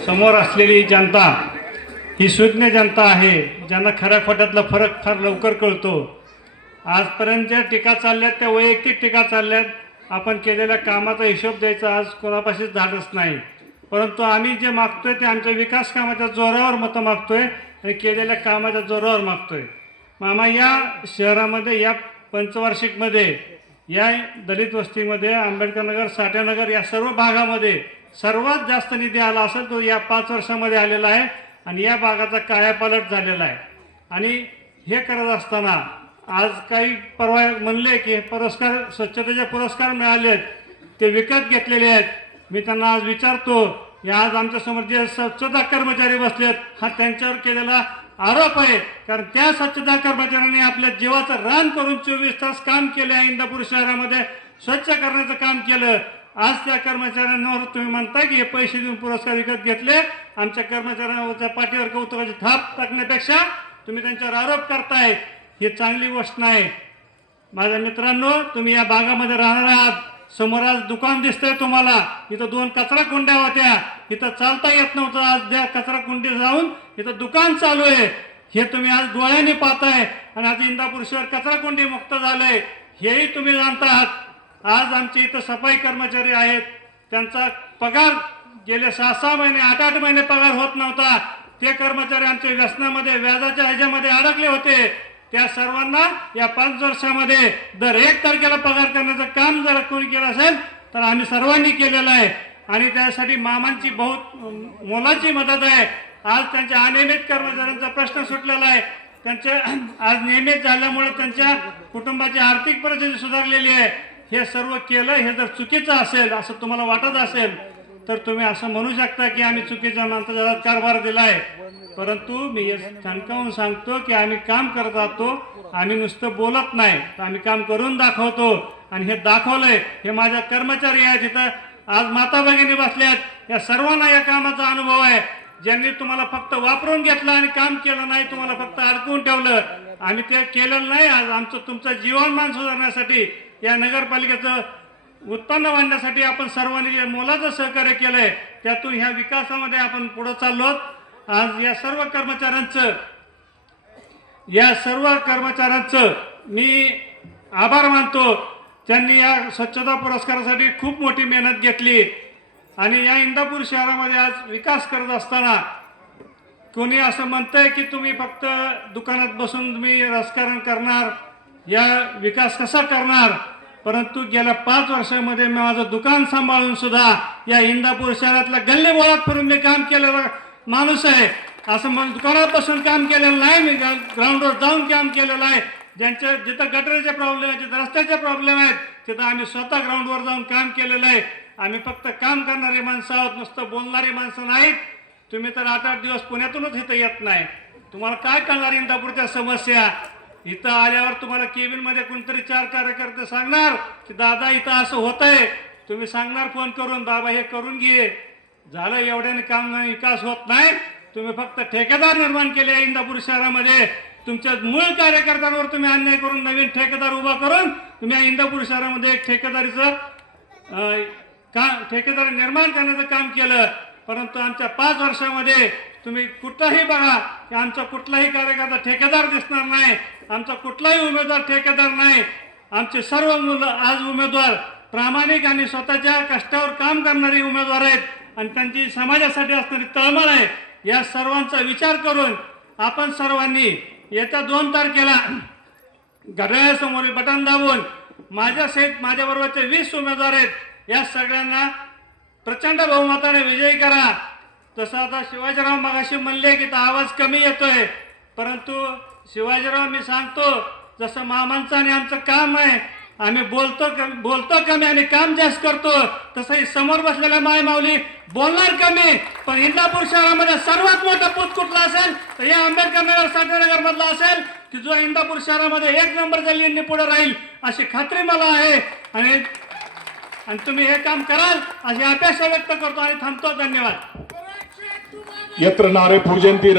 समोर असलेली जनता ही सुज्ञ जनता आहे, ज्यांना खऱ्या खोट्यातला फरक फार लवकर कळतो। आजपर्यंत ज्या टीका चालल्यात त्या वैयक्तिक टीका चालल्यात। आपण केलेल्या कामाचा हिशोब द्यायचा आज कोणापाशीच धाडस नाही, परंतु आम्ही जे मागतोय ते आमच्या विकास कामाच्या जोरावर मतं मागतोय आणि केलेल्या कामाच्या जोरावर मागतोय। मामा, या शहरामध्ये या पंचवार्षिकमध्ये या दलित वस्तीमध्ये आंबेडकर नगर, साठेनगर या सर्व भागामध्ये सर्वात जास्त निधी आला असेल तो या 5 वर्षामध्ये आलेला आहे आणि या भागाचा कायापालट झालेला आहे। आणि हे करत असताना आज काही परवा म्हणले की पुरस्कार, स्वच्छतेचे पुरस्कार मिळालेत, ते विकत घेतलेले आहेत। मी त्यांना आज विचारतो, या आज आमच्यासमोर जे स्वच्छता कर्मचारी बसलेत हा त्यांच्यावर केलेला आरोप आहे, कारण त्या स्वच्छता कर्मचाऱ्यांनी आपल्या जीवाचं रान करून 24 तास काम केले आहे, इंदापूर शहरामध्ये स्वच्छ करण्याचं काम केलं। आज त्या कर्मचाऱ्यांवर तुम्ही म्हणताय की हे पैसे देऊन पुरस्कार विकत घेतले। आमच्या कर्मचाऱ्यांच्या पाठीवर कौतुकाची थाप टाकण्यापेक्षा तुम्ही त्यांच्यावर आरोप करताय, ही चांगली गोष्ट नाही। माझ्या मित्रांनो, तुम्ही या भागामध्ये राहणार आहात, समोर आज दुकान दिसतंय तुम्हाला, इथं 2 कचरा कुंड्या होत्या, इथं चालता येत नव्हतं, आज त्या कचरा कुंडी जाऊन इथं दुकान चालू आहे, हे तुम्ही आज डोळ्यांनी पाहताय। आणि आज इंदापूर शहर कचरा कुंडी मुक्त झालंय, हेही तुम्ही जाणता आहात। आज आमचे इथं सफाई कर्मचारी आहेत, त्यांचा पगार गेले 6-6 महिने 8-8 महिने पगार होत नव्हता। ते कर्मचारी आमच्या व्यसनामध्ये, व्याजाच्या ह्याच्यामध्ये अडकले होते। त्या सर्वांना या 5 वर्षामध्ये दर 1 तारखेला पगार करण्याचं काम जर कोणी केलं असेल तर आम्ही सर्वांनी केलेलं आहे आणि त्यासाठी मामांची बहुत मोलाची मदत आहे। आज त्यांच्या अनियमित कर्मचाऱ्यांचा प्रश्न सुटलेला आहे, त्यांचे आज नियमित झाल्यामुळे त्यांच्या कुटुंबाची आर्थिक परिस्थिती सुधारलेली आहे। हे सर्व केलं, हे जर चुकीचं असेल असं तुम्हाला वाटत असेल तर तुम्ही असं म्हणू शकता की आम्ही चुकीच्या माणसाला कारभार दिलाय, परंतु मी हे ठणकावून सांगतो की आम्ही काम करत राहतो, आम्ही नुसतं बोलत नाही, तर आम्ही काम करून दाखवतो आणि हे दाखवलंय। हे माझ्या कर्मचारी आहेत, इथं आज माता भगिनी बसल्यात, या सर्वांना या कामाचा अनुभव आहे। ज्यांनी तुम्हाला फक्त वापरून घेतलं आणि काम केलं नाही, तुम्हाला फक्त अडकवून ठेवलं, आम्ही ते केलेलं नाही। आज आमचं तुमचं जीवनमान सुधारण्यासाठी, या नगरपालिकेचं उत्पन्न वाढण्यासाठी आपण सर्वांनी जे मोलाचं सहकार्य केलंय, त्यातून ह्या विकासामध्ये आपण पुढे चाललो। आज या सर्व कर्मचाऱ्यांचं मी आभार मानतो, त्यांनी या स्वच्छता पुरस्कारासाठी खूप मोठी मेहनत घेतली। आणि या इंदापूर शहरामध्ये आज विकास करत असताना कोणी असं म्हणतंय की तुम्ही फक्त दुकानात बसून तुम्ही राजकारण करणार, या विकास कसा करणार, परंतु गेल्या 5 वर्षामध्ये मी माझं दुकान सांभाळून सुद्धा या इंदापूर शहरातल्या गल्लीबोळात फिरून मी काम केलेला माणूस आहे। असं म्हणून दुकानात बसून काम केलेलं नाही, मी ग्राउंडवर जाऊन काम केलेलं आहे। ज्यांच्या जिथं गटरीचे प्रॉब्लेम आहेत, जिथं रस्त्याचे प्रॉब्लेम आहेत, तिथं आम्ही स्वतः ग्राउंडवर जाऊन काम केलेलं आहे। आम्ही फक्त काम करणारी माणसं आहोत, नुसतं बोलणारी माणसं नाहीत। तुम्ही तर 8-8 दिवस पुण्यातूनच इथं येत नाही, तुम्हाला काय कळणार इंदापूरच्या समस्या? इथं आल्यावर तुम्हाला केबिनमध्ये कोणतरी 4 कार्यकर्ते सांगणार की दादा इथं असं होतंय, तुम्ही सांगणार फोन करून बाबा हे करून घे, झालं, एवढ्याने काम विकास होत नाही। तुम्ही फक्त ठेकेदार निर्माण केले इंदापूर शहरामध्ये, तुमच्या मूळ कार्यकर्त्यांवर तुम्ही अन्याय करून नवीन ठेकेदार उभा करून तुम्ही इंदापूर शहरामध्ये एक ठेकेदार निर्माण करण्याचं काम केलं। परंतु आमच्या 5 वर्षामध्ये तुम्ही कुठलाही बघा की आमचा कुठलाही कार्यकर्ता ठेकेदार दिसणार नाही, आमचा कुठलाही उमेदवार ठेकेदार नाही। आमचे सर्व मुलं आज उमेदवार प्रामाणिक आणि स्वतःच्या कष्टावर काम करणारे उमेदवार आहेत आणि त्यांची समाजासाठी असणारी तळमळ आहे। या सर्वांचा विचार करून आपण सर्वांनी येत्या 2 तारखेला घड्याळासमोर बटन दाबून माझ्यासहित माझ्याबरोबरचे 20 उमेदवार आहेत, या सगळ्यांना प्रचंड बहुमताने विजयी करा। तसं आता शिवाजीराव मगाशी म्हणले की आवाज कमी येतोय, परंतु शिवाजीराव मी सांगतो, जसं मामांचं आणि आमचं काम आहे, आम्ही बोलतो कमी आणि काम जास्त करतो, तसंही समोर बसलेल्या माय माऊली बोलणार कमी, पण इंदापूर शहरामध्ये सर्वात मोठा पूत कुठला असेल तर या आंबेडकर नगर, साठेनगर मधला असेल की जो इंदापूर शहरामध्ये 1 नंबरच्या लिंकने पुढे राहील अशी खात्री मला आहे। आणि तुम्ही हे काम कराल अशी अपेक्षा व्यक्त करतो आणि थांबतो। धन्यवाद। यत्र नारे पूजन्ति